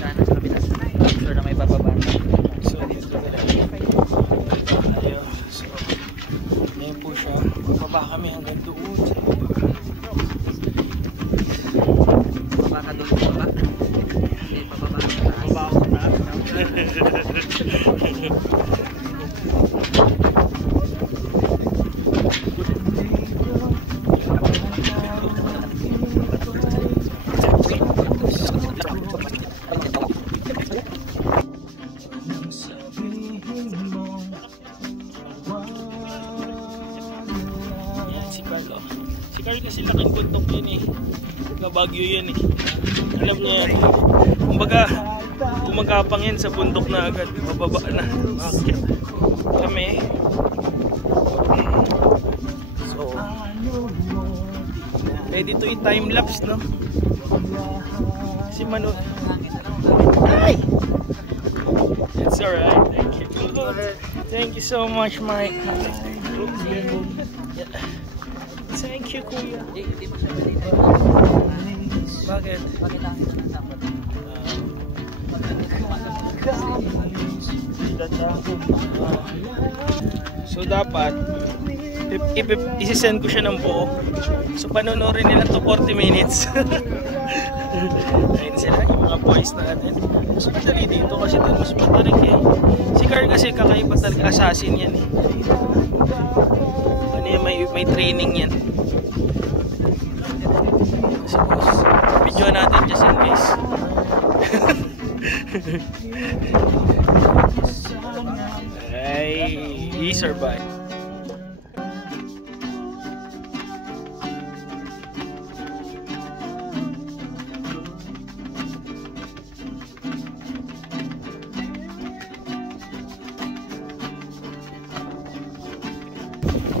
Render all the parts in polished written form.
Sana sa kabila. Sure na may bababa. So dito talaga. Ayun. So, ngayon po siya. Bababa kami hanggang doon. Bababa ka doon sa baba. Hindi, bababa ka sa taas. Bababa ako na. Si Carl kasi laking bundok yun eh. Bagyo yan eh. Alam niya yan. Kumbaga, gumagapang yan sa bundok na agad. Mababa na. Okay. Kami. So, ready to eat time lapse, no? Si Manu. Ay! It's alright. Thank you. Thank you so much, Mike. Thank you, Kuya. Hindi mo siya pwede. Bakit? Bakit ang ito ng takot? So dapat isi-send ko siya ng buo. So panonorin nila to 40 minutes. Ayun sila, yung mga boys na natin. Mas madali dito kasi ito mas matarik eh. Si Carl kasi kakaiba talaga, assassin yan eh. Ano yan, may training yan. Suppose, video natin just in case. Ay, he survived.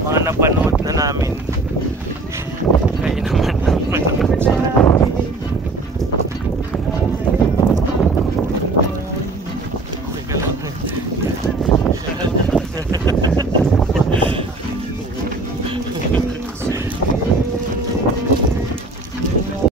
Mga napanood na namin. Kaya naman ang manood.